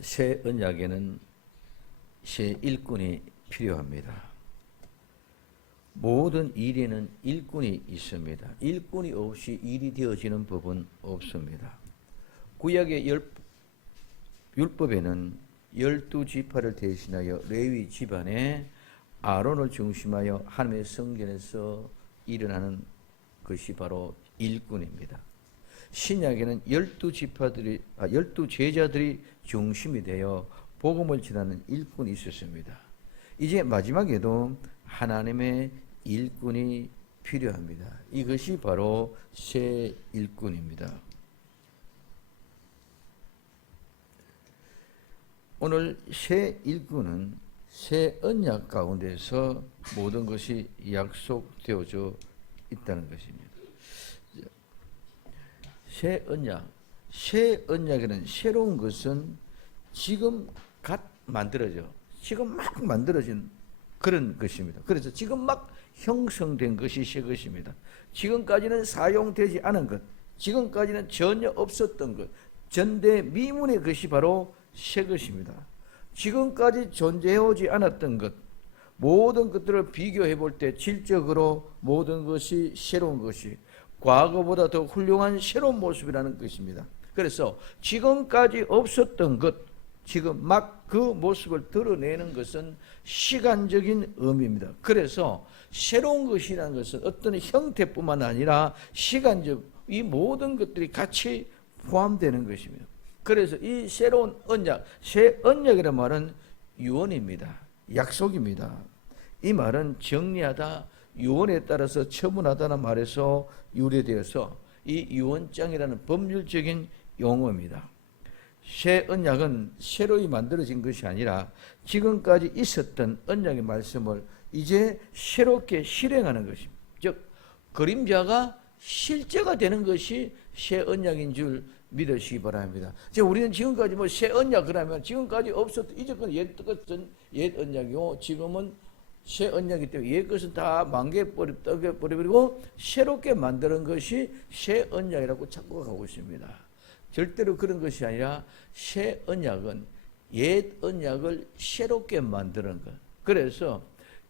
새 언약에는 새 일꾼이 필요합니다. 모든 일에는 일꾼이 있습니다. 일꾼이 없이 일이 되어지는 법은 없습니다. 구약의 율법에는 12지파를 대신하여 레위 집안에 아론을 중심하여 하나님의 성전에서 일어나는 것이 바로 일꾼입니다. 신약에는 12제자들이 중심이 되어 복음을 전하는 일꾼이 있었습니다. 이제 마지막에도 하나님의 일꾼이 필요합니다. 이것이 바로 새 일꾼입니다. 오늘 새 일꾼은 새 언약 가운데서 모든 것이 약속되어져 있다는 것입니다. 새 언약에는 새로운 것은 지금 지금 막 만들어진 그런 것입니다. 그래서 지금 막 형성된 것이 새 것입니다. 지금까지는 사용되지 않은 것, 지금까지는 전혀 없었던 것, 전대미문의 것이 바로 새 것입니다. 지금까지 존재해오지 않았던 것, 모든 것들을 비교해 볼 때 질적으로 모든 것이 새로운 것이 과거보다 더 훌륭한 새로운 모습이라는 것입니다. 그래서 지금까지 없었던 것, 지금 막 그 모습을 드러내는 것은 시간적인 의미입니다. 그래서 새로운 것이라는 것은 어떤 형태뿐만 아니라 시간적, 이 모든 것들이 같이 포함되는 것입니다. 그래서 이 새로운 언약, 새 언약이라는 말은 유언입니다. 약속입니다. 이 말은 정리하다, 유언에 따라서 처분하다는 말에서 유래되어서 이 유언장이라는 법률적인 용어입니다. 새 언약은 새로이 만들어진 것이 아니라 지금까지 있었던 언약의 말씀을 이제 새롭게 실행하는 것입니다. 즉 그림자가 실제가 되는 것이 새 언약인 줄 믿으시기 바랍니다. 우리는 지금까지 새 언약 그러면 지금까지 없었던 이제껏 옛 언약이고 지금은 새 언약이기 때문에 옛 것은 다 망개버려버리고 새롭게 만드는 것이 새 언약이라고 착각하고 있습니다. 절대로 그런 것이 아니라 새 언약은 옛 언약을 새롭게 만드는 것. 그래서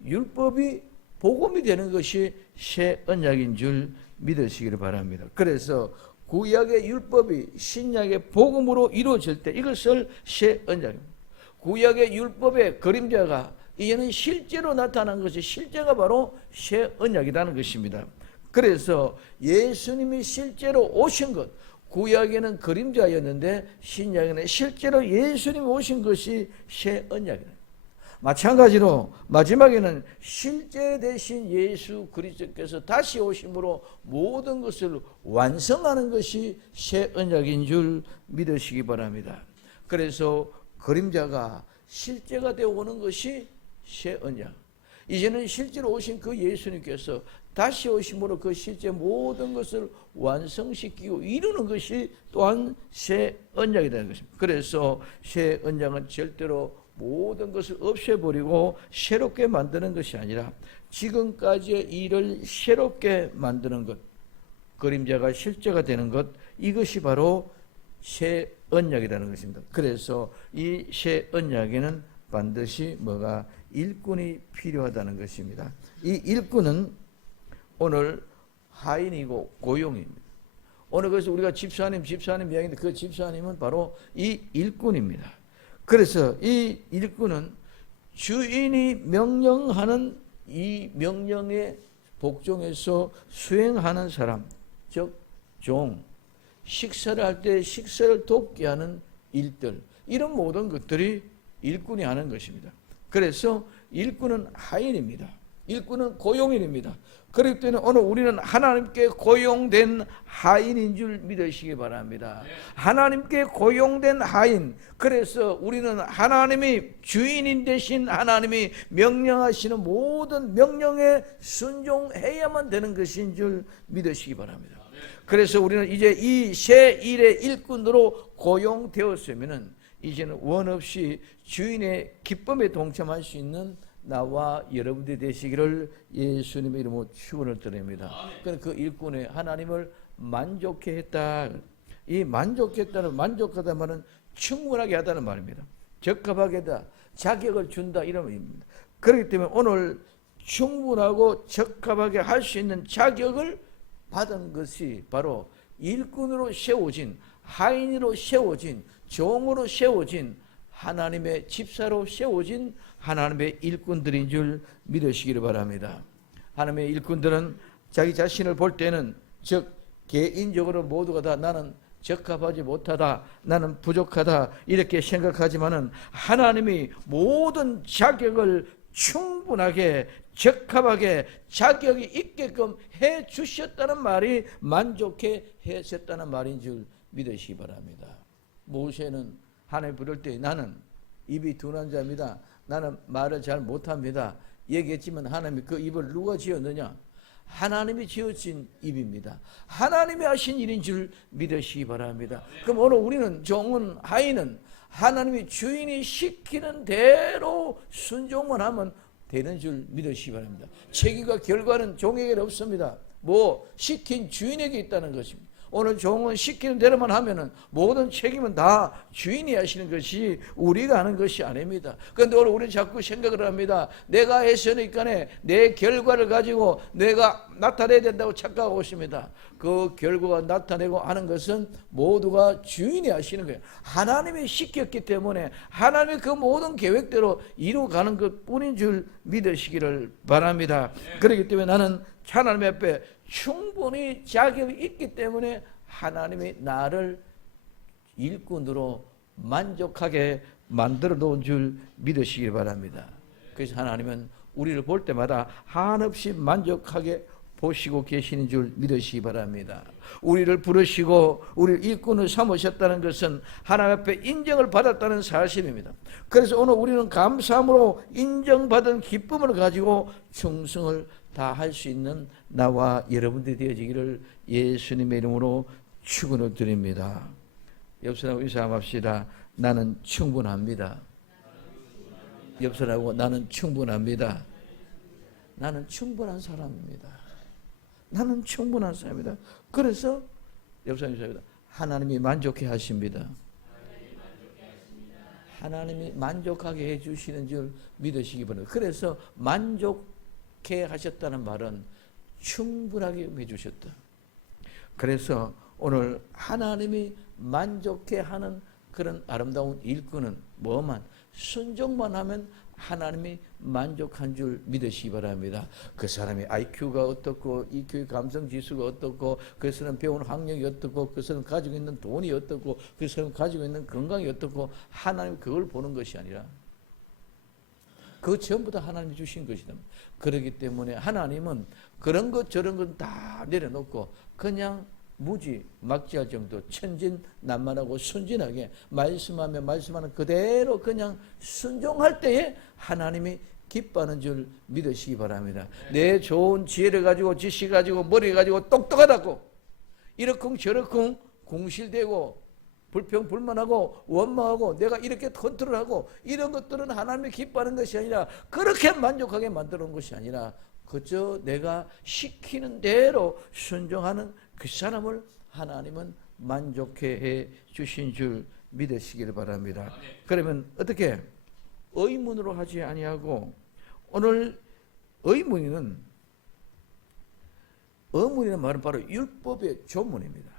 율법이 복음이 되는 것이 새 언약인 줄 믿으시기를 바랍니다. 그래서 구약의 율법이 신약의 복음으로 이루어질 때 이것을 새 언약입니다. 구약의 율법의 그림자가 이제는 실제로 나타난 것이 실제가 바로 새 언약이라는 것입니다. 그래서 예수님이 실제로 오신 것, 구약에는 그림자였는데 신약에는 실제로 예수님이 오신 것이 새 언약이다. 마찬가지로 마지막에는 실제 되신 예수 그리스도께서 다시 오심으로 모든 것을 완성하는 것이 새 언약인 줄 믿으시기 바랍니다. 그래서 그림자가 실제가 되어 오는 것이 새 언약. 이제는 실제로 오신 그 예수님께서 다시 오심으로 그 실제 모든 것을 완성시키고 이루는 것이 또한 새 언약이 되는 것입니다. 그래서 새 언약은 절대로 모든 것을 없애버리고 새롭게 만드는 것이 아니라 지금까지의 일을 새롭게 만드는 것, 그림자가 실제가 되는 것, 이것이 바로 새 언약이라는 것입니다. 그래서 이 새 언약에는 반드시 뭐가 일꾼이 필요하다는 것입니다. 이 일꾼은 오늘 하인이고 고용입니다. 오늘 그래서 우리가 집사님 이야기인데 그 집사님은 바로 이 일꾼입니다. 그래서 이 일꾼은 주인이 명령하는 이 명령에 복종해서 수행하는 사람, 즉 종, 식사를 할 때 식사를 돕게 하는 일들, 이런 모든 것들이 일꾼이 하는 것입니다. 그래서 일꾼은 하인입니다. 일꾼은 고용인입니다. 그렇기 때문에 오늘 우리는 하나님께 고용된 하인인 줄 믿으시기 바랍니다. 하나님께 고용된 하인. 그래서 우리는 하나님이 주인인 대신 하나님이 명령하시는 모든 명령에 순종해야만 되는 것인 줄 믿으시기 바랍니다. 그래서 우리는 이제 이 새 일의 일꾼으로 고용되었으면 이제는 원 없이 주인의 기쁨에 동참할 수 있는 나와 여러분들이 되시기를 예수님의 이름으로 축원을 드립니다. 그 일꾼의 하나님을 만족해 했다. 이 만족했다는 만족하다 말은 충분하게 하다는 말입니다. 적합하게 하다, 자격을 준다 이런 의미입니다. 그렇기 때문에 오늘 충분하고 적합하게 할 수 있는 자격을 받은 것이 바로 일꾼으로 세워진, 하인으로 세워진, 종으로 세워진, 하나님의 집사로 세워진 하나님의 일꾼들인 줄 믿으시기를 바랍니다. 하나님의 일꾼들은 자기 자신을 볼 때는, 즉 개인적으로 모두가 다 나는 적합하지 못하다, 나는 부족하다 이렇게 생각하지만은 하나님이 모든 자격을 충분하게 적합하게 자격이 있게끔 해 주셨다는 말이 만족해 하셨다는 말인 줄 믿으시기 바랍니다. 모세는 하나님 부를 때 나는 입이 둔한 자입니다, 나는 말을 잘 못합니다 얘기했지만 하나님이 그 입을 누가 지었느냐? 하나님이 지어진 입입니다. 하나님이 하신 일인 줄 믿으시기 바랍니다. 그럼 오늘 우리는, 종은, 하인은 하나님이 주인이 시키는 대로 순종만 하면 되는 줄 믿으시기 바랍니다. 책임과 결과는 종에게 없습니다. 시킨 주인에게 있다는 것입니다. 오늘 종은 시키는 대로만 하면은 모든 책임은 다 주인이 하시는 것이 우리가 하는 것이 아닙니다. 그런데 오늘 우리는 자꾸 생각을 합니다. 내가 했으니까 내 결과를 가지고 내가 나타내야 된다고 착각하고 있습니다. 그 결과가 나타내고 하는 것은 모두가 주인이 하시는 거예요. 하나님이 시켰기 때문에 하나님의 그 모든 계획대로 이루어가는 것 뿐인 줄 믿으시기를 바랍니다. 그렇기 때문에 나는 하나님 앞에 충분히 자격이 있기 때문에 하나님이 나를 일꾼으로 만족하게 만들어 놓은 줄 믿으시길 바랍니다. 그래서 하나님은 우리를 볼 때마다 한없이 만족하게 보시고 계시는 줄 믿으시기 바랍니다. 우리를 부르시고 우리를 일꾼을 삼으셨다는 것은 하나님 앞에 인정을 받았다는 사실입니다. 그래서 오늘 우리는 감사함으로 인정받은 기쁨을 가지고 충성을 다할 수 있는 나와 여러분들이 되어지기를 예수님의 이름으로 축원을 드립니다. 옆 사람하고 인사 한번 합시다. 나는 충분합니다. 옆 사람하고 나는 충분합니다. 나는 충분한 사람입니다. 나는 충분한 사람입니다. 그래서 옆 사람이 인사합니다. 하나님이 만족해 하십니다. 하나님이 만족하게 해주시는 줄 믿으시기 바랍니다. 그래서 만족해 하셨다는 말은 충분하게 해주셨다. 그래서 오늘 하나님이 만족해 하는 그런 아름다운 일꾼은 뭐만 순종만 하면 하나님이 만족한 줄 믿으시기 바랍니다. 그 사람의 IQ가 어떻고 EQ 감성지수가 어떻고 그 사람 배운 학력이 어떻고 그 사람 가지고 있는 돈이 어떻고 그 사람 가지고 있는 건강이 어떻고 하나님 그걸 보는 것이 아니라 그 전부 다 하나님이 주신 것이다. 그렇기 때문에 하나님은 그런 것 저런 것 다 내려놓고 그냥 무지막지할 정도 천진난만하고 순진하게 말씀하면 말씀하는 그대로 그냥 순종할 때에 하나님이 기뻐하는 줄 믿으시기 바랍니다. 내 좋은 지혜를 가지고 지식 가지고 머리 가지고 똑똑하다고 이러쿵 저러쿵 궁실대고 불평불만하고 원망하고 내가 이렇게 컨트롤하고 이런 것들은 하나님이 기뻐하는 것이 아니라 그렇게 만족하게 만들어 놓은 것이 아니라 그저 내가 시키는 대로 순종하는 그 사람을 하나님은 만족해 해 주신 줄 믿으시기를 바랍니다. 그러면 어떻게 의문으로 하지 아니하고 오늘 의문이라는 말은 바로 율법의 조문입니다.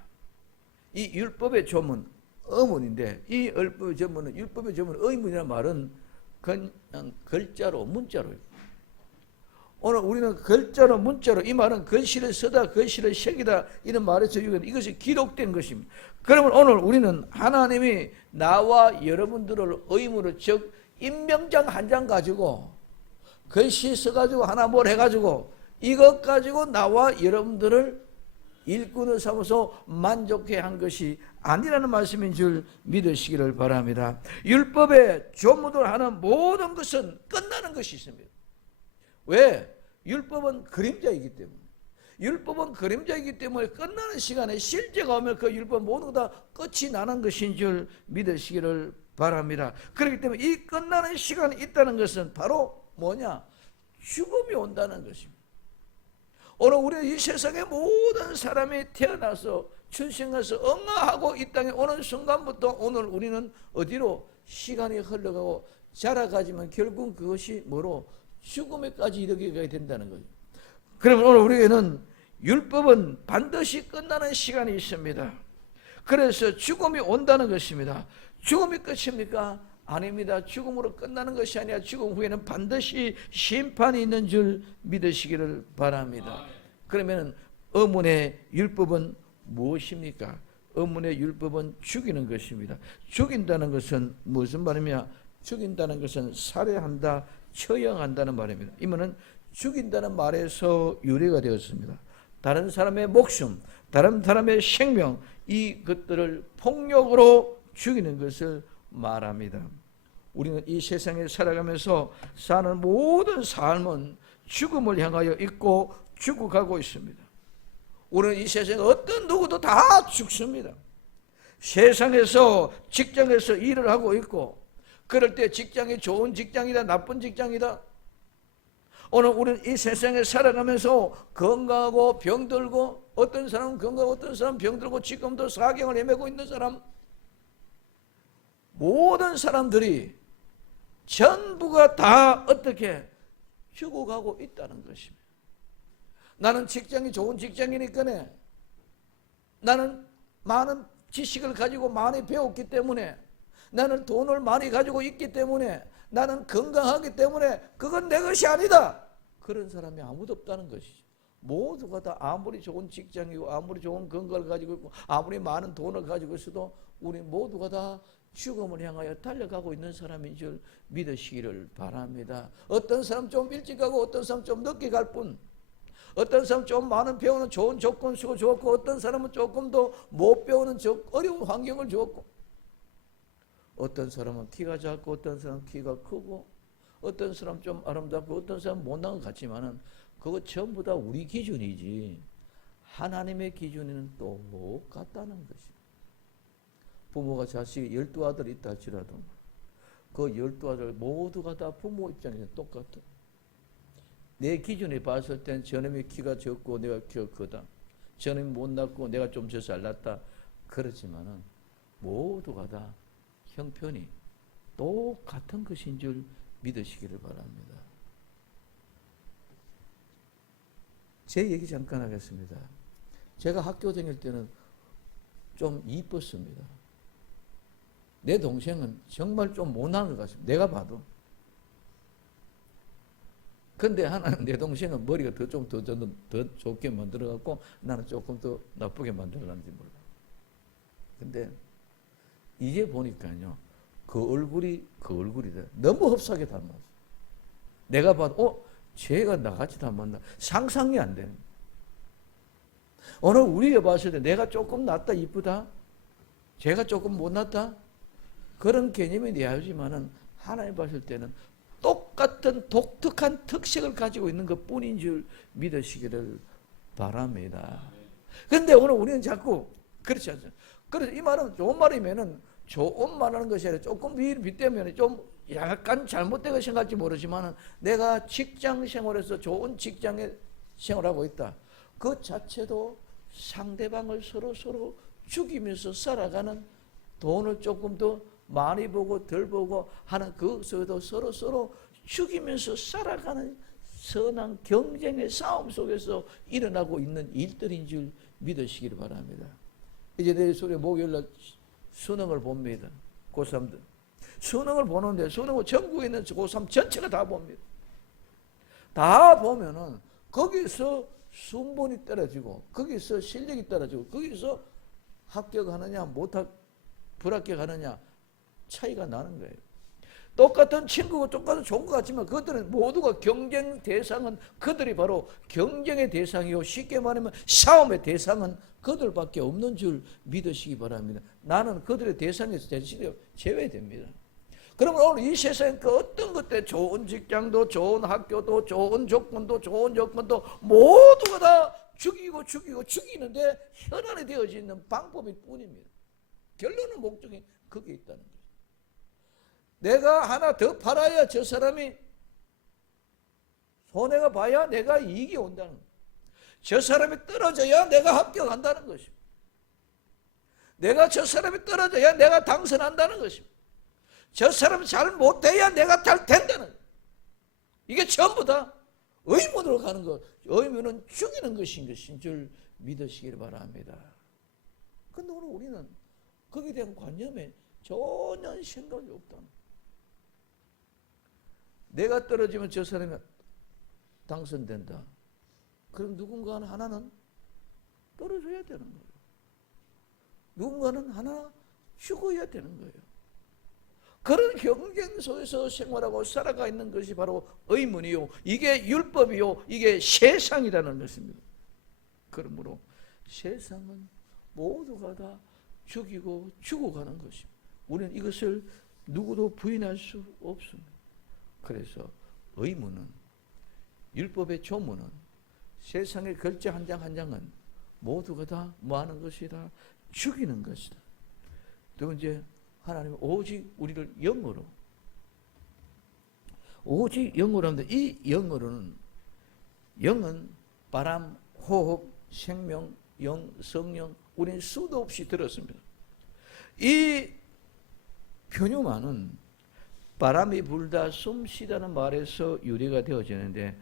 이 율법의 조문 어문인데 이 율법의 조문은 의문이라는 말은 그냥 글자로 문자로 오늘 우리는 글자로 문자로 이 말은 글씨를 쓰다 글씨를 새기다 이런 말에서 이것이 기록된 것입니다. 그러면 오늘 우리는 하나님이 나와 여러분들을 의무로 즉 임명장 한 장 가지고 글씨 써가지고 하나 뭘 해가지고 이것 가지고 나와 여러분들을 일꾼을 삼아서 만족해 한 것이 아니라는 말씀인 줄 믿으시기를 바랍니다. 율법의 조문을 하는 모든 것은 끝나는 것이 있습니다. 왜? 율법은 그림자이기 때문에. 율법은 그림자이기 때문에 끝나는 시간에 실제가 오면 그 율법 모두 다 끝이 나는 것인 줄 믿으시기를 바랍니다. 그렇기 때문에 이 끝나는 시간이 있다는 것은 바로 뭐냐? 죽음이 온다는 것입니다. 오늘 우리 이 세상의 모든 사람이 태어나서 출생해서 응아하고 이 땅에 오는 순간부터 오늘 우리는 어디로 시간이 흘러가고 자라가지만 결국 그것이 뭐로 죽음에까지 이르게 된다는 거죠. 그러면 오늘 우리에게는 율법은 반드시 끝나는 시간이 있습니다. 그래서 죽음이 온다는 것입니다. 죽음이 끝입니까? 아닙니다. 죽음으로 끝나는 것이 아니라 죽음 후에는 반드시 심판이 있는 줄 믿으시기를 바랍니다. 그러면 의문의 율법은 무엇입니까? 의문의 율법은 죽이는 것입니다. 죽인다는 것은 무슨 말이냐? 죽인다는 것은 살해한다, 처형한다는 말입니다. 이 말은 죽인다는 말에서 유래가 되었습니다. 다른 사람의 목숨, 다른 사람의 생명, 이것들을 폭력으로 죽이는 것을 말합니다. 우리는 이 세상에 살아가면서 사는 모든 삶은 죽음을 향하여 있고 죽어가고 있습니다. 우리는 이 세상에 어떤 누구도 다 죽습니다. 세상에서 직장에서 일을 하고 있고, 그럴 때 직장이 좋은 직장이다, 나쁜 직장이다. 오늘 우리는 이 세상에 살아가면서 건강하고 병들고, 어떤 사람은 건강하고 어떤 사람은 병들고, 지금도 사경을 헤매고 있는 사람, 모든 사람들이 전부가 다 어떻게 죽어가고 있다는 것입니다. 나는 직장이 좋은 직장이니까 나는 많은 지식을 가지고 많이 배웠기 때문에, 나는 돈을 많이 가지고 있기 때문에, 나는 건강하기 때문에 그건 내 것이 아니다. 그런 사람이 아무도 없다는 것이죠. 모두가 다 아무리 좋은 직장이고 아무리 좋은 건강을 가지고 있고 아무리 많은 돈을 가지고 있어도 우리 모두가 다 죽음을 향하여 달려가고 있는 사람인 줄 믿으시기를 바랍니다. 어떤 사람 좀 일찍 가고 어떤 사람 좀 늦게 갈 뿐, 어떤 사람 좀 많은 배우는 좋은 조건 쓰고 좋고, 어떤 사람은 조금 더 못 배우는 어려운 환경을 주었고, 어떤 사람은 키가 작고 어떤 사람은 키가 크고, 어떤 사람 좀 아름답고 어떤 사람 못난 것 같지만은 그거 전부 다 우리 기준이지 하나님의 기준에는 똑같다는 것입니다. 부모가 자식이 12아들이 있다 할지라도 그 12아들 모두가 다 부모 입장에서 똑같아. 내 기준에 봤을 땐 저놈이 키가 적고 내가 키가 크다, 저놈이 못났고 내가 좀 더 잘났다, 그렇지만은 모두가 다 형편이 똑같은 것인 줄 믿으시기를 바랍니다. 제 얘기 잠깐 하겠습니다. 제가 학교 다닐 때는 좀 이뻤습니다. 내 동생은 정말 좀 못난 것 같습니다. 내가 봐도. 근데 하나는 내 동생은 머리가 더 좋게 만들어갖고 나는 조금 더 나쁘게 만들었는지 몰라. 근데 이제 보니까요, 그 얼굴이다. 너무 흡사하게 닮았어. 내가 봐도 쟤가 나같이 닮았나? 상상이 안 되는. 오늘 우리가 봤을 때 내가 조금 낫다, 이쁘다, 쟤가 조금 못났다, 그런 개념이 내야지만은 하나님 봤을 때는 똑같은 독특한 특색을 가지고 있는 것 뿐인 줄 믿으시기를 바랍니다. 그런데 오늘 우리는 자꾸 그렇지 않죠. 그래서 이 말은 좋은 말이면은 좋은 말하는 것이 아니라 조금 빗대면 좀 약간 잘못되게 생각할지 모르지만, 내가 직장 생활에서 좋은 직장에 생활하고 있다, 그 자체도 상대방을 서로 죽이면서 살아가는, 돈을 조금 더 많이 보고 덜 보고 하는 그 속에도 서로 죽이면서 살아가는 선한 경쟁의 싸움 속에서 일어나고 있는 일들인 줄 믿으시기를 바랍니다. 이제 내일 소리 목요일날 수능을 봅니다. 고3들. 수능을 보는데 수능을 전국에 있는 고3 전체가 다 봅니다. 다 보면은 거기서 순번이 떨어지고, 거기서 실력이 떨어지고, 거기서 합격하느냐 불합격하느냐 차이가 나는 거예요. 똑같은 친구고 똑같은 좋은 것 같지만 그들은 모두가 경쟁 대상은, 그들이 바로 경쟁의 대상이고, 쉽게 말하면 싸움의 대상은 그들밖에 없는 줄 믿으시기 바랍니다. 나는 그들의 대상에서 제외됩니다. 그러면 오늘 이 세상에 그 어떤 것들, 좋은 직장도, 좋은 학교도, 좋은 조건도, 좋은 조건도 모두가 다 죽이는데 현안이 되어져 있는 방법일 뿐입니다. 결론은 목적이 그게 있다는 거예요. 내가 하나 더 팔아야 저 사람이 손해가 봐야 내가 이익이 온다는 거예요. 저 사람이 떨어져야 내가 합격한다는 것입니다. 내가 저 사람이 떨어져야 내가 당선한다는 것입니다. 저 사람이 잘 못해야 내가 잘 된다는 거예요. 이게 전부 다 의문으로 가는 것. 의문은 죽이는 것인 줄 믿으시길 바랍니다. 그런데 오늘 우리는 거기에 대한 관념에 전혀 생각이 없다는 거예요. 내가 떨어지면 저 사람이 당선된다. 그럼 누군가 하나는 떨어져야 되는 거예요. 누군가는 하나 죽어야 되는 거예요. 그런 경쟁 속에서 생활하고 살아가 있는 것이 바로 의문이요, 이게 율법이요, 이게 세상이라는 것입니다. 그러므로 세상은 모두가 다 죽이고 죽어가는 것입니다. 우리는 이것을 누구도 부인할 수 없습니다. 그래서 의문은, 율법의 조문은, 세상의 글자 한 장 한 장은 모두가 다 뭐하는 것이다? 죽이는 것이다. 두 번째, 하나님은 오직 우리를 영으로, 오직 영으로 하는데, 이 영으로는, 영은 바람, 호흡, 생명, 영, 성령, 우리는 수도 없이 들었습니다. 이 표류만은 바람이 불다 숨 쉬다는 말에서 유래가 되어지는데,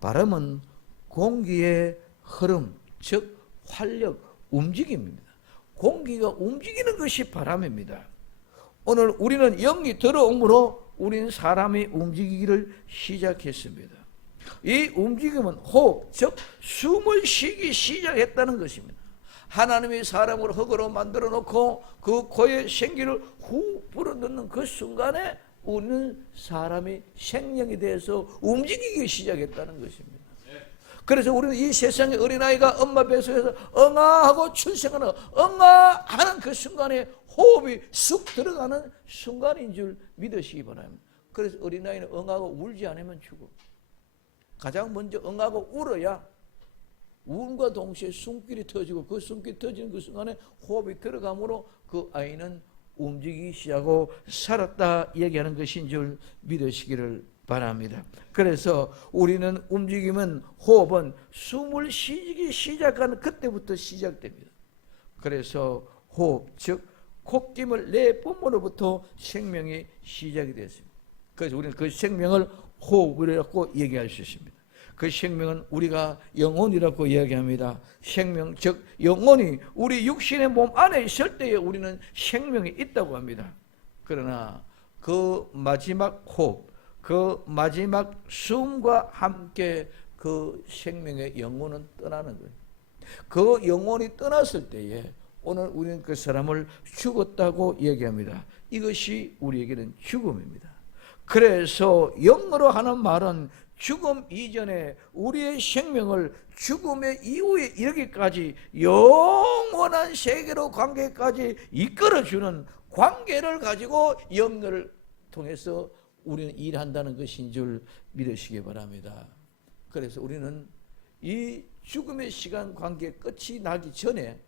바람은 공기의 흐름, 즉 활력, 움직임입니다. 공기가 움직이는 것이 바람입니다. 오늘 우리는 영이 들어옴으로 우리는 사람이 움직이기를 시작했습니다. 이 움직임은 호흡, 즉 숨을 쉬기 시작했다는 것입니다. 하나님이 사람을 흙으로 만들어 놓고 그 코에 생기를 후 불어넣는 그 순간에 우리는 사람이 생명이 돼서 움직이기 시작했다는 것입니다. 그래서 우리는 이 세상의 어린아이가 엄마 뱃속에서 응아하고 출생하는, 응아하는 그 순간에 호흡이 쑥 들어가는 순간인 줄 믿으시기 바랍니다. 그래서 어린아이는 응아하고 울지 않으면 죽어. 가장 먼저 응아하고 울어야 울음과 동시에 숨길이 터지고, 그 숨길이 터지는 그 순간에 호흡이 들어가므로 그 아이는 움직이기 시작하고 살았다 얘기하는 것인 줄 믿으시기를 바랍니다. 그래서 우리는 움직임은, 호흡은 숨을 쉬기 시작하는 그때부터 시작됩니다. 그래서 호흡, 즉 콧김을 내뿜음으로부터 생명이 시작이 됐습니다. 그래서 우리는 그 생명을 호흡이라고 얘기할 수 있습니다. 그 생명은 우리가 영혼이라고 이야기합니다. 생명, 즉 영혼이 우리 육신의 몸 안에 있을 때에 우리는 생명이 있다고 합니다. 그러나 그 마지막 호흡, 그 마지막 숨과 함께 그 생명의 영혼은 떠나는 거예요. 그 영혼이 떠났을 때에 오늘 우리는 그 사람을 죽었다고 얘기합니다. 이것이 우리에게는 죽음입니다. 그래서 영어로 하는 말은 죽음 이전에 우리의 생명을 죽음의 이후에 이르기까지 영원한 세계로 관계까지 이끌어주는 관계를 가지고 영어를 통해서 우리는 일한다는 것인 줄 믿으시기 바랍니다. 그래서 우리는 이 죽음의 시간 관계 끝이 나기 전에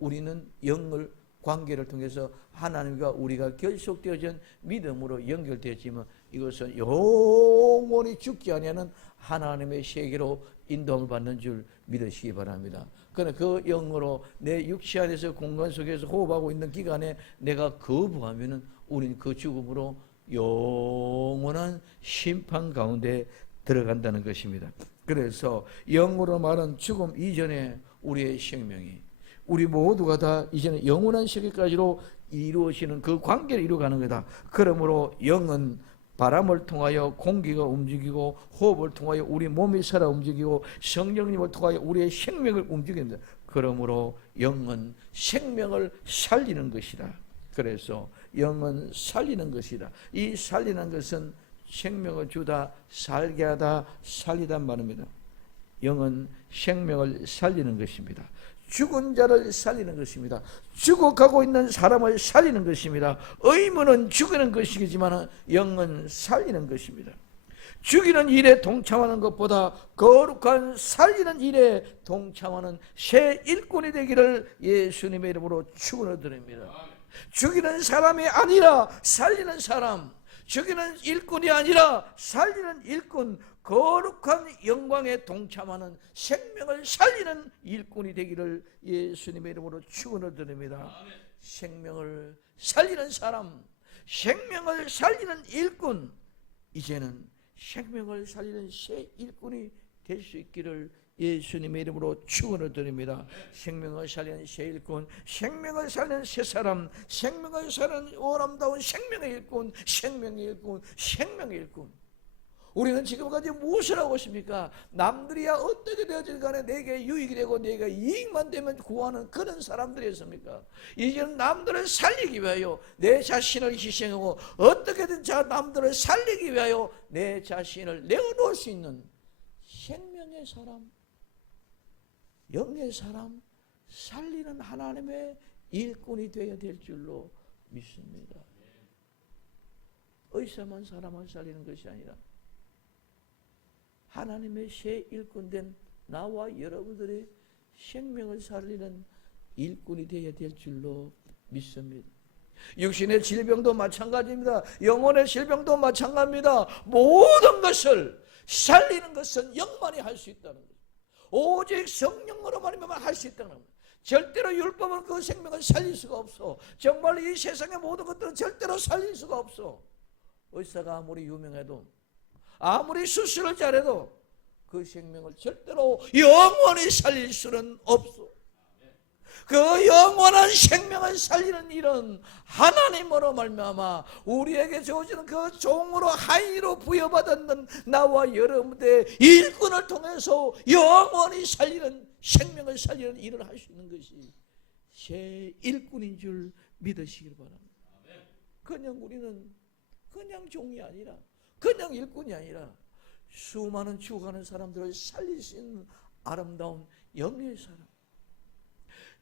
우리는 영을 관계를 통해서 하나님과 우리가 결속되어진 믿음으로 연결되었지만, 이것은 영원히 죽지 아니하는 하나님의 세계로 인도함을 받는 줄 믿으시기 바랍니다. 그러나 그 영으로 내 육체 안에서 공간 속에서 호흡하고 있는 기간에 내가 거부하면은 우리는 그 죽음으로 영원한 심판 가운데 들어간다는 것입니다. 그래서 영으로 말한 죽음 이전에 우리의 생명이, 우리 모두가 다 이제는 영원한 세계까지로 이루어지는 그 관계를 이루어가는 거다. 그러므로 영은 바람을 통하여 공기가 움직이고, 호흡을 통하여 우리 몸이 살아 움직이고, 성령님을 통하여 우리의 생명을 움직입니다. 그러므로 영은 생명을 살리는 것이다. 그래서 영은 살리는 것이다. 이 살리는 것은 생명을 주다, 살게 하다, 살리단 말입니다. 영은 생명을 살리는 것입니다. 죽은 자를 살리는 것입니다. 죽어가고 있는 사람을 살리는 것입니다. 의문은 죽이는 것이지만 영은 살리는 것입니다. 죽이는 일에 동참하는 것보다 거룩한 살리는 일에 동참하는 새 일꾼이 되기를 예수님의 이름으로 축원드립니다. 죽이는 사람이 아니라 살리는 사람, 죽이는 일꾼이 아니라 살리는 일꾼, 거룩한 영광에 동참하는 생명을 살리는 일꾼이 되기를 예수님의 이름으로 축원을 드립니다. 생명을 살리는 사람, 생명을 살리는 일꾼, 이제는 생명을 살리는 새 일꾼이 될 수 있기를 예수님의 이름으로 축원을 드립니다. 생명을 살리는 새 일꾼, 생명을 살리는 새 사람, 생명을 살리는 오람다운 생명의 일꾼, 생명의 일꾼, 생명의 일꾼. 우리는 지금까지 무엇을 하고 있습니까? 남들이야 어떻게 되어질 간에 내게 유익이 되고 내가 이익만 되면 구하는 그런 사람들이었습니까? 이제는 남들을 살리기 위하여 내 자신을 희생하고 어떻게든 남들을 살리기 위하여 내 자신을 내어놓을 수 있는 생명의 사람, 영의 사람, 살리는 하나님의 일꾼이 되어야 될 줄로 믿습니다. 의사만 사람을 살리는 것이 아니라 하나님의 새 일꾼된 나와 여러분들의 생명을 살리는 일꾼이 되어야 될 줄로 믿습니다. 육신의 질병도 마찬가지입니다. 영혼의 질병도 마찬가지입니다. 모든 것을 살리는 것은 영만이 할 수 있다는 것. 오직 성령으로만 할 수 있다는 겁니다. 절대로 율법은 그 생명을 살릴 수가 없어. 정말 이 세상의 모든 것들은 절대로 살릴 수가 없어. 의사가 아무리 유명해도 아무리 수술을 잘해도 그 생명을 절대로 영원히 살릴 수는 없어. 그 영원한 생명을 살리는 일은 하나님으로 말미암아 우리에게 주어지는 그 종으로 하인으로 부여받았는 나와 여러분들의 일꾼을 통해서 영원히 살리는 생명을 살리는 일을 할 수 있는 것이 새 일꾼인 줄 믿으시길 바랍니다. 그냥 우리는 그냥 종이 아니라 그냥 일꾼이 아니라 수많은 죽어가는 사람들을 살릴 수 있는 아름다운 영의 사람,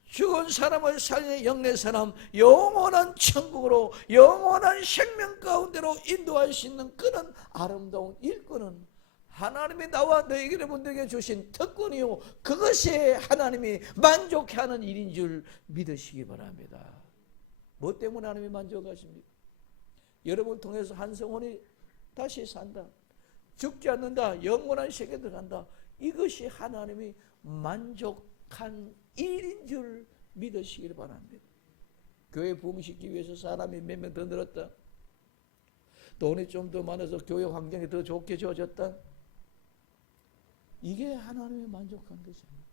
죽은 사람을 살리는 영의 사람, 영원한 천국으로 영원한 생명 가운데로 인도할 수 있는 그런 아름다운 일꾼은 하나님이 나와 너희에게 분들에게 주신 특권이요, 그것이 하나님이 만족해하는 일인 줄 믿으시기 바랍니다. 뭐 때문에 하나님이 만족하십니까? 여러분을 통해서 한성원이 다시 산다, 죽지 않는다, 영원한 세계에 들어간다. 이것이 하나님이 만족한 일인 줄 믿으시길 바랍니다. 교회 부흥시키기 위해서 사람이 몇 명 더 늘었다, 돈이 좀 더 많아서 교회 환경이 더 좋게 지어졌다, 이게 하나님의 만족한 것입니다.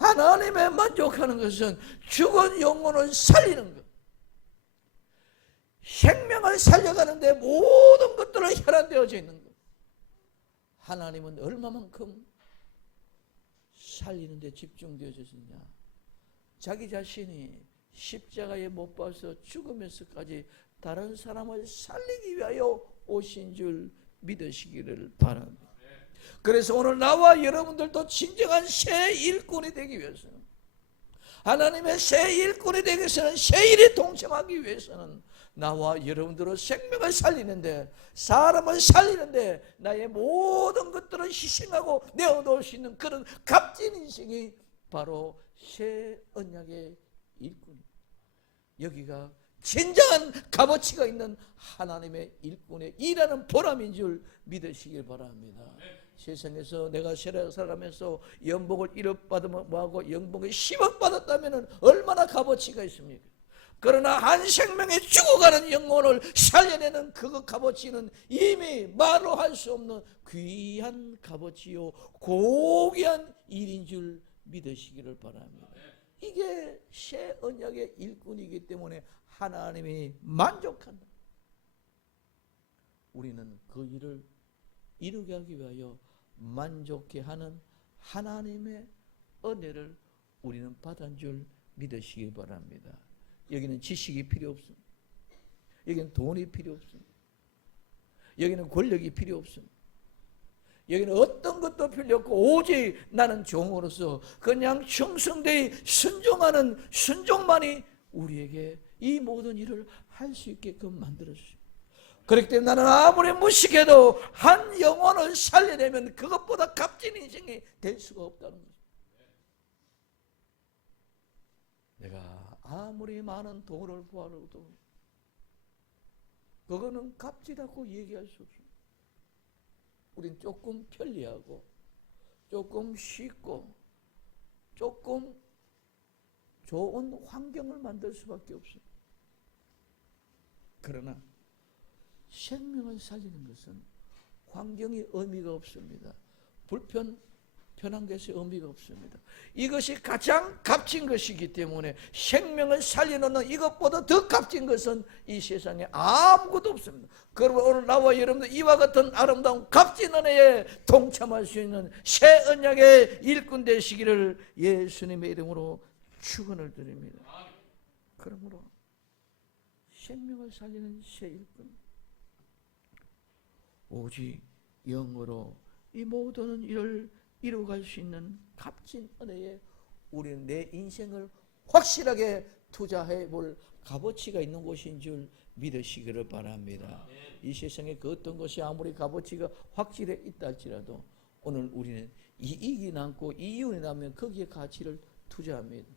하나님의 만족하는 것은 죽은 영혼을 살리는 것, 생명을 살려가는데 모든 것들은 혈안되어져 있는 것. 하나님은 얼마만큼 살리는 데 집중되어져 있냐, 자기 자신이 십자가에 못 박혀 죽으면서까지 다른 사람을 살리기 위하여 오신 줄 믿으시기를 바랍니다. 그래서 오늘 나와 여러분들도 진정한 새 일꾼이 되기 위해서는, 하나님의 새 일꾼이 되기 위해서는, 새 일에 동참하기 위해서는 나와 여러분들의 생명을 살리는데, 사람을 살리는데 나의 모든 것들을 희생하고 내어놓을 수 있는 그런 값진 인생이 바로 새 언약의 일꾼입니다. 여기가 진정한 값어치가 있는 하나님의 일꾼의 일하는 보람인 줄 믿으시길 바랍니다. 세상에서 내가 살아가면서 연봉을 1억 받으면 뭐하고 연봉을 10억 받았다면 얼마나 값어치가 있습니까? 그러나 한 생명에 죽어가는 영혼을 살려내는 그 값어치는 이미 말로 할 수 없는 귀한 값어치요, 고귀한 일인 줄 믿으시기를 바랍니다. 이게 새 언약의 일꾼이기 때문에 하나님이 만족한다. 우리는 그 일을 이루게 하기 위하여 만족해 하는 하나님의 은혜를 우리는 받은 줄 믿으시기 바랍니다. 여기는 지식이 필요 없습니다. 여기는 돈이 필요 없습니다. 여기는 권력이 필요 없습니다. 여기는 어떤 것도 필요 없고 오직 나는 종으로서 그냥 충성되이 순종하는 순종만이 우리에게 이 모든 일을 할 수 있게끔 만들어주십니다. 그렇기 때문에 나는 아무리 무식해도 한 영혼을 살려내면 그것보다 값진 인생이 될 수가 없다는 거죠. 내가 아무리 많은 돈을 구하려도 그거는 값지다고 얘기할 수 없습니다. 우린 조금 편리하고 조금 쉽고 조금 좋은 환경을 만들 수밖에 없습니다. 그러나 생명을 살리는 것은 환경이 의미가 없습니다. 편한 것이 의미가 없습니다. 이것이 가장 값진 것이기 때문에 생명을 살려놓는 이것보다 더 값진 것은 이 세상에 아무것도 없습니다. 그러면 오늘 나와 여러분들 이와 같은 아름다운 값진 은혜에 동참할 수 있는 새 언약의 일꾼 되시기를 예수님의 이름으로 축원을 드립니다. 그러므로 생명을 살리는 새 일꾼, 오직 영으로 이 모든 일을 이루어갈 수 있는 값진 은혜에 우리는 내 인생을 확실하게 투자해 볼 값어치가 있는 곳인 줄 믿으시기를 바랍니다. 이 세상에 그 어떤 것이 아무리 값어치가 확실해 있다 할지라도 오늘 우리는 이익이 남고 이윤이 나면 거기에 가치를 투자합니다.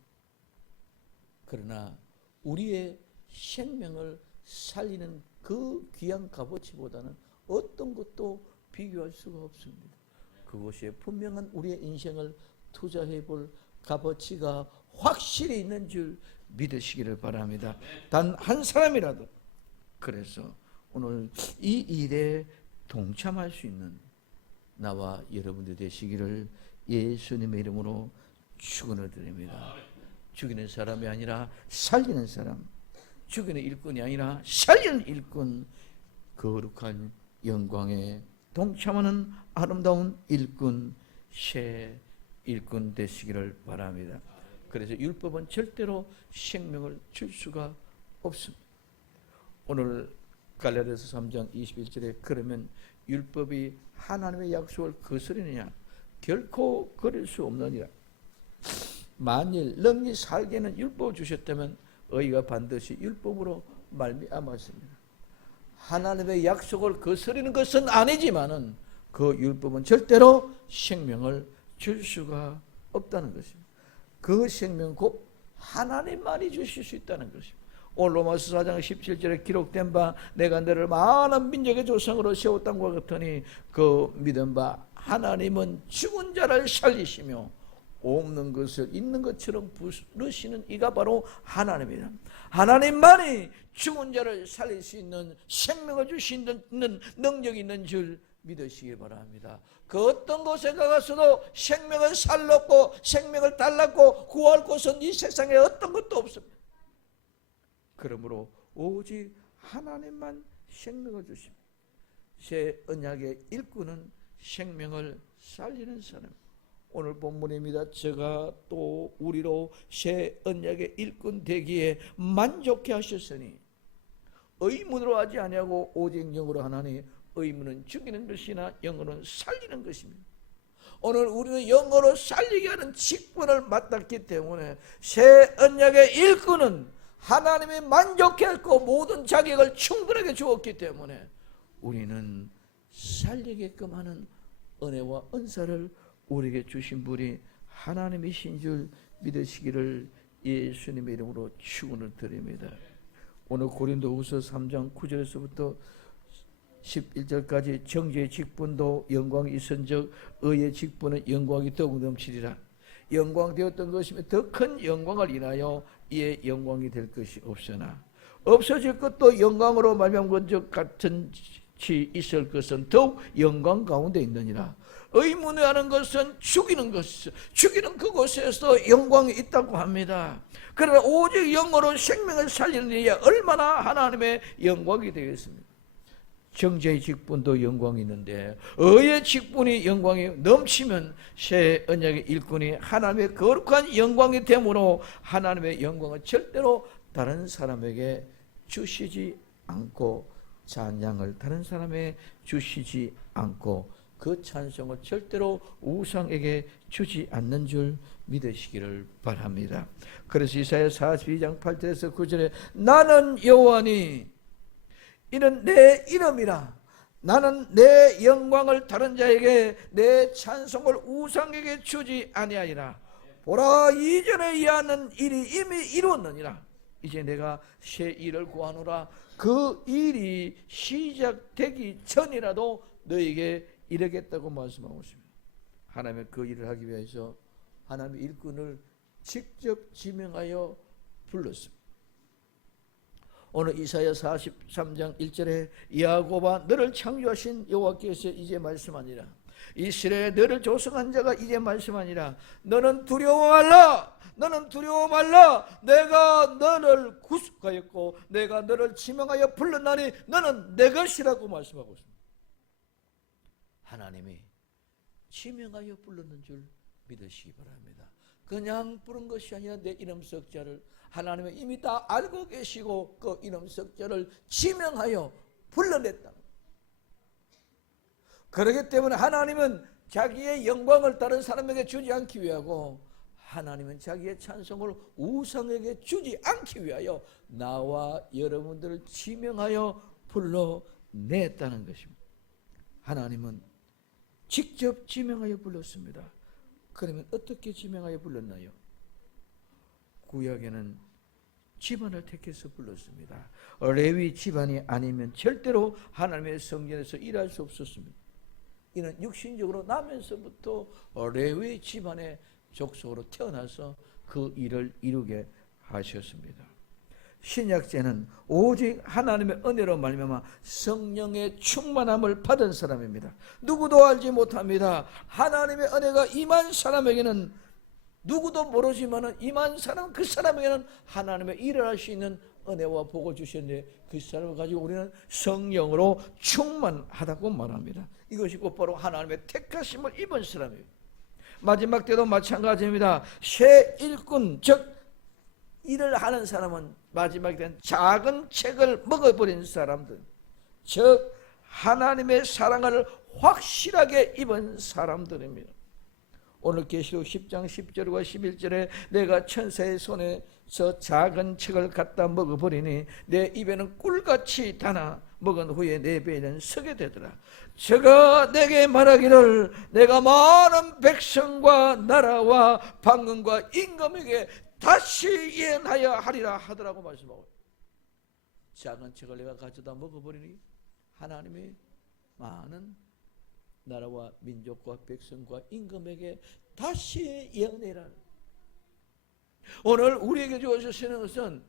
그러나 우리의 생명을 살리는 그 귀한 값어치보다는 어떤 것도 비교할 수가 없습니다. 그것이 분명한 우리의 인생을 투자해 볼 값어치가 확실히 있는 줄 믿으시기를 바랍니다. 단 한 사람이라도 그래서 오늘 이 일에 동참할 수 있는 나와 여러분들 되시기를 예수님의 이름으로 축원을 드립니다. 죽이는 사람이 아니라 살리는 사람, 죽이는 일꾼이 아니라 살리는 일꾼, 거룩한 영광에 동참하는 아름다운 일꾼, 새 일꾼 되시기를 바랍니다. 그래서 율법은 절대로 생명을 줄 수가 없습니다. 오늘 갈라디아서 3장 21절에 그러면 율법이 하나님의 약속을 거스르느냐? 결코 그럴 수 없느니라. 만일 능히 살게는 율법을 주셨다면 의가 반드시 율법으로 말미암았습니다. 하나님의 약속을 거스르는 것은 아니지만은 그 율법은 절대로 생명을 줄 수가 없다는 것입니다. 그 생명 곧 하나님만이 주실 수 있다는 것입니다. 오늘 로마서 4장 17절에 기록된 바 내가 너를 많은 민족의 조상으로 세웠던 것 같으니 그 믿은 바 하나님은 죽은 자를 살리시며 없는 것을 있는 것처럼 부르시는 이가 바로 하나님이다. 하나님만이 죽은 자를 살릴 수 있는 생명을 주시는 능력이 있는 줄 믿으시기 바랍니다. 그 어떤 곳에 가서도 생명을 살렸고 생명을 달랐고 구할 곳은 이 세상에 어떤 것도 없습니다. 그러므로 오직 하나님만 생명을 주십니다. 새 언약의 일꾼은 생명을 살리는 사람. 오늘 본문입니다. 제가 또 우리로 새 언약의 일꾼 되기에 만족해 하셨으니 의문으로 하지 아니하고 오직 영으로 하나니 의문은 죽이는 것이나 영으로는 살리는 것입니다. 오늘 우리는 영으로 살리게 하는 직분을 맡았기 때문에 새 언약의 일꾼은 하나님이 만족했고 모든 자격을 충분하게 주었기 때문에 우리는 살리게끔 하는 은혜와 은사를 우리에게 주신 분이 하나님이신 줄 믿으시기를 예수님의 이름으로 축원을 드립니다. 오늘 고린도후서 3장 9절에서부터 11절까지 정죄의 직분도 영광이 있은즉 의의 직분은 영광이 더욱 넘치리라. 영광되었던 것이며 더 큰 영광을 인하여 이에 영광이 될 것이 없으나 없어질 것도 영광으로 말미암은 것 같은지 있을 것은 더욱 영광 가운데 있느니라. 의문하는 것은 죽이는 그곳에서 영광이 있다고 합니다. 그러나 오직 영으로 생명을 살리는 일이 얼마나 하나님의 영광이 되겠습니까? 정죄의 직분도 영광이 있는데 의의 직분이 영광이 넘치면 새 언약의 일꾼이 하나님의 거룩한 영광이 되므로 하나님의 영광을 절대로 다른 사람에게 주시지 않고 찬양을 다른 사람에게 주시지 않고 그 찬송을 절대로 우상에게 주지 않는 줄 믿으시기를 바랍니다. 그래서 이사야 42장 8절에서 9절에 나는 여호와니 이는 내 이름이라 나는 내 영광을 다른 자에게 내 찬송을 우상에게 주지 아니하리라. 보라 이전에 이하는 일이 이미 이루었느니라. 이제 내가 새 일을 구하노라. 그 일이 시작되기 전이라도 너에게 이르겠다고 말씀하고 있습니다. 하나님의 그 일을 하기 위해서 하나님의 일꾼을 직접 지명하여 불렀습니다. 오늘 이사야 43장 1절에 야곱아 너를 창조하신 여호와께서 이제 말씀하니라. 이스라엘에 너를 조성한 자가 이제 말씀하니라. 너는 두려워 말라. 너는 두려워 말라. 내가 너를 구속하였고 내가 너를 지명하여 불렀나니 너는 내 것이라고 말씀하고 있습니다. 하나님이 지명하여 불렀는 줄 믿으시기 바랍니다. 그냥 부른 것이 아니라 내 이름 석자를 하나님은 이미 다 알고 계시고 그 이름 석자를 지명하여 불러냈다. 그렇기 때문에 하나님은 자기의 영광을 다른 사람에게 주지 않기 위하고 하나님은 자기의 찬송을 우상에게 주지 않기 위하여 나와 여러분들을 지명하여 불러냈다는 것입니다. 하나님은 직접 지명하여 불렀습니다. 그러면 어떻게 지명하여 불렀나요? 구약에는 집안을 택해서 불렀습니다. 레위 집안이 아니면 절대로 하나님의 성전에서 일할 수 없었습니다. 이는 육신적으로 나면서부터 레위 집안의 족속으로 태어나서 그 일을 이루게 하셨습니다. 신약제는 오직 하나님의 은혜로 말미암아 성령의 충만함을 받은 사람입니다. 누구도 알지 못합니다. 하나님의 은혜가 임한 사람에게는 누구도 모르지만 임한 사람 그 사람에게는 하나님의 일을 할 수 있는 은혜와 복을 주셨는데 그 사람을 가지고 우리는 성령으로 충만하다고 말합니다. 이것이 곧바로 하나님의 택하심을 입은 사람이에요. 마지막 때도 마찬가지입니다. 새 일꾼 즉 일을 하는 사람은 마지막에 된 작은 책을 먹어버린 사람들, 즉 하나님의 사랑을 확실하게 입은 사람들입니다. 오늘 계시록 10장 10절과 11절에 내가 천사의 손에서 작은 책을 갖다 먹어버리니 내 입에는 꿀같이 달아 먹은 후에 내 배에는 서게 되더라. 저가 내게 말하기를 내가 많은 백성과 나라와 방언과 임금에게 다시 예언하여 하리라 하더라고 말씀하고, 작은 책을 내가 가져다 먹어버리니 하나님의 많은 나라와 민족과 백성과 임금에게 다시 예언해라. 오늘 우리에게 주어지는 것은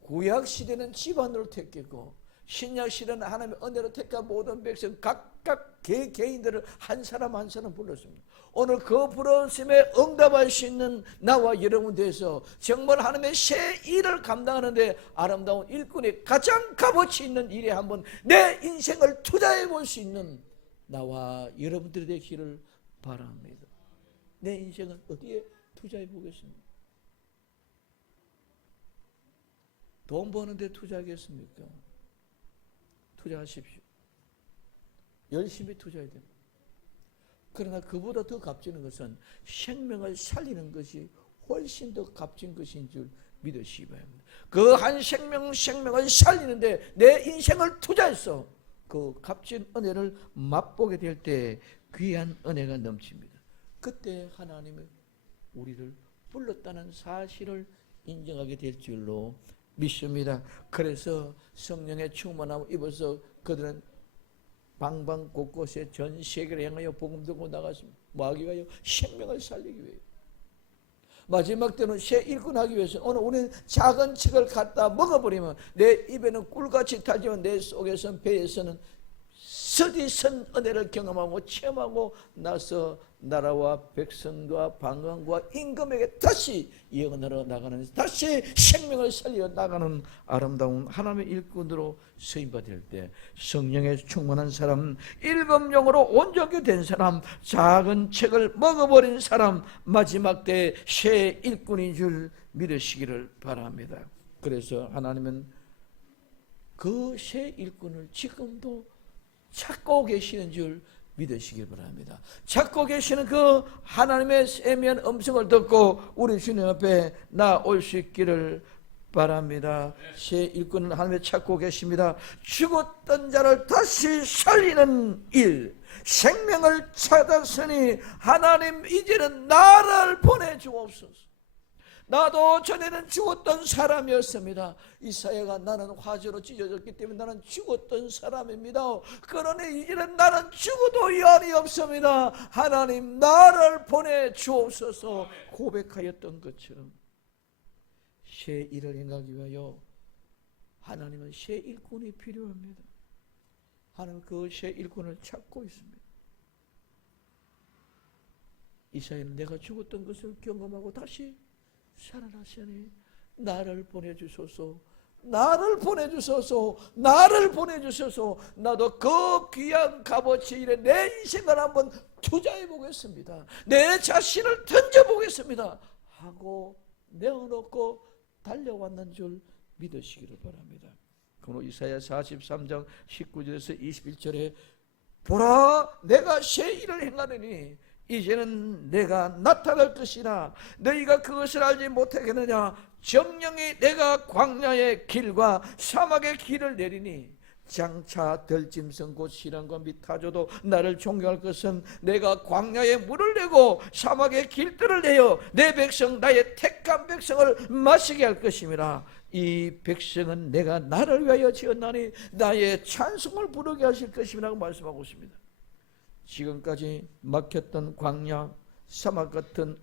구약시대는 집안으로 택했고 신약시대는 하나님의 은혜로 택한 모든 백성 각각 개인들을 한 사람 한 사람 불렀습니다. 오늘 그 부르심에 응답할 수 있는 나와 여러분 돼서 정말 하나님의 새 일을 감당하는데 아름다운 일꾼의 가장 값어치 있는 일에 한번 내 인생을 투자해 볼 수 있는 나와 여러분들이 되기를 바랍니다. 내 인생은 어디에 투자해 보겠습니까? 돈 버는데 투자하겠습니까? 투자하십시오. 열심히 투자해야 됩니다. 그러나 그보다 더 값지는 것은 생명을 살리는 것이 훨씬 더 값진 것인 줄 믿으시기 바랍니다. 그 한 생명을 살리는데 내 인생을 투자해서 그 값진 은혜를 맛보게 될 때 귀한 은혜가 넘칩니다. 그때 하나님은 우리를 불렀다는 사실을 인정하게 될 줄로 믿습니다. 그래서 성령의 충만함을 입어서 그들은 방방 곳곳에 전 세계를 향하여 복음 들고 나갔습니다. 뭐 하기 위하여? 생명을 살리기 위해. 마지막 때는 새 일꾼하기 위해서 오늘 우리는 작은 책을 갖다 먹어버리면 내 입에는 꿀같이 타지만 내 속에서는 배에서는 서디선 은혜를 경험하고 체험하고 나서 나라와 백성과 방언과 임금에게 다시 예언하러 나가는, 다시 생명을 살려 나가는 아름다운 하나님의 일꾼으로 쓰임받을 때 성령에 충만한 사람, 일검령으로 온전히 된 사람, 작은 책을 먹어버린 사람, 마지막 때 새 일꾼인 줄 믿으시기를 바랍니다. 그래서 하나님은 그 새 일꾼을 지금도 찾고 계시는 줄 믿으시길 바랍니다. 찾고 계시는 그 하나님의 세미한 음성을 듣고 우리 주님 앞에 나올 수 있기를 바랍니다. 새 일꾼을 하나님의 찾고 계십니다. 죽었던 자를 다시 살리는 일, 생명을 찾았으니 하나님 이제는 나를 보내주옵소서. 나도 전에는 죽었던 사람이었습니다. 이사야가 나는 화재로 찢어졌기 때문에 나는 죽었던 사람입니다. 그러니 이제는 나는 죽어도 여한이 없습니다. 하나님 나를 보내주옵소서 고백하였던 것처럼 새 일을 행하기 위하여 하나님은 새 일꾼이 필요합니다. 하나님 그 새 일꾼을 찾고 있습니다. 이사야는 내가 죽었던 것을 경험하고 다시 살아나시니 나를 보내주소서, 나를 보내주소서, 나를 보내주소서. 나도 그 귀한 값어치 일에 내 인생을 한번 투자해 보겠습니다. 내 자신을 던져보겠습니다 하고 내어놓고 달려왔는 줄 믿으시기를 바랍니다. 그러므로 이사야 43장 19절에서 21절에 보라 내가 새 일을 행하느니 이제는 내가 나타날 것이나 너희가 그것을 알지 못하겠느냐. 정령이 내가 광야의 길과 사막의 길을 내리니 장차 들짐승 곧 신랑과 및 타조도 나를 존경할 것은 내가 광야에 물을 내고 사막의 길들을 내어 내 백성 나의 택한 백성을 마시게 할 것임이라. 이 백성은 내가 나를 위하여 지었나니 나의 찬송을 부르게 하실 것임이라고 말씀하고 있습니다. 지금까지 막혔던 광야 사막 같은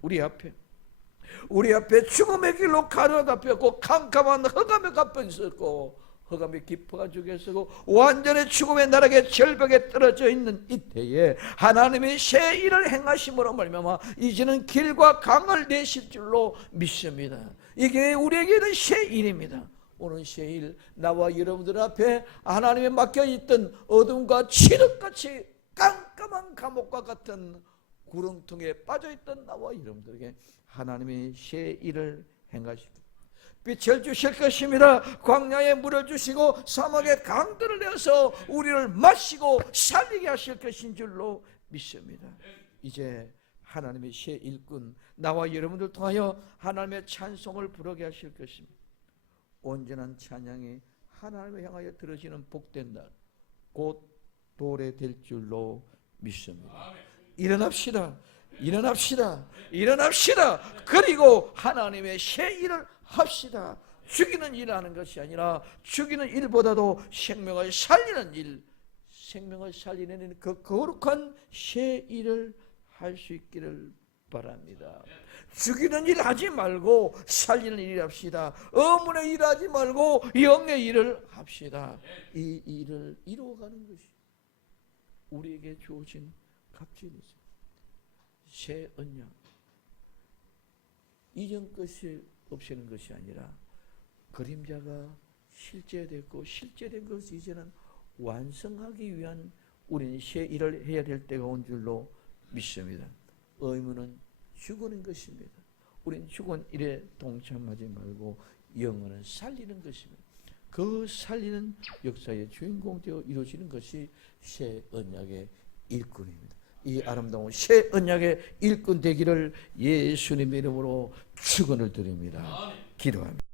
우리 앞에 죽음의 길로 가로잡혔고 캄캄한 흑암의 갚여 있었고 흑암이 깊어가지고 있었고 완전히 죽음의 나락의 절벽에 떨어져 있는 이때에 하나님이 새 일을 행하심으로 말미암아 이제는 길과 강을 내실 줄로 믿습니다. 이게 우리에게는 새 일입니다. 오늘 새 일 나와 여러분들 앞에 하나님의 맡겨있던 어둠과 칠흑같이 깜깜한 감옥과 같은 구렁텅이에 빠져있던 나와 여러분들에게 하나님이 새 일을 행하실 빛을 주실 것입니다. 광야에 물을 주시고 사막에 강들을 내어서 우리를 마시고 살리게 하실 것인 줄로 믿습니다. 이제 하나님의 새 일꾼 나와 여러분들 통하여 하나님의 찬송을 부르게 하실 것입니다. 온전한 찬양이 하나님을 향하여 들어지는 복된 날 곧 도래될 줄로 믿습니다. 일어납시다. 일어납시다. 일어납시다. 그리고 하나님의 새 일을 합시다. 죽이는 일을 하는 것이 아니라 죽이는 일보다도 생명을 살리는 일, 생명을 살리는 그 거룩한 새 일을 할 수 있기를 바랍니다. 죽이는 일 하지 말고 살리는 일 합시다. 의문의 일 하지 말고 영의 일을 합시다. 이 일을 이루어가는 것이 우리에게 주어진 값진이죠. 새 언약. 이전 것이 없애는 것이 아니라 그림자가 실제됐고 실제된 것을 이제는 완성하기 위한 우리는 새 일을 해야 될 때가 온 줄로 믿습니다. 의무는 죽는 것입니다. 우리는 죽은 일에 동참하지 말고 영혼은 살리는 것입니다. 그 살리는 역사의 주인공 되어 이루어지는 것이 새 언약의 일꾼입니다. 이 아름다운 새 언약의 일꾼 되기를 예수님의 이름으로 축원을 드립니다. 기도합니다.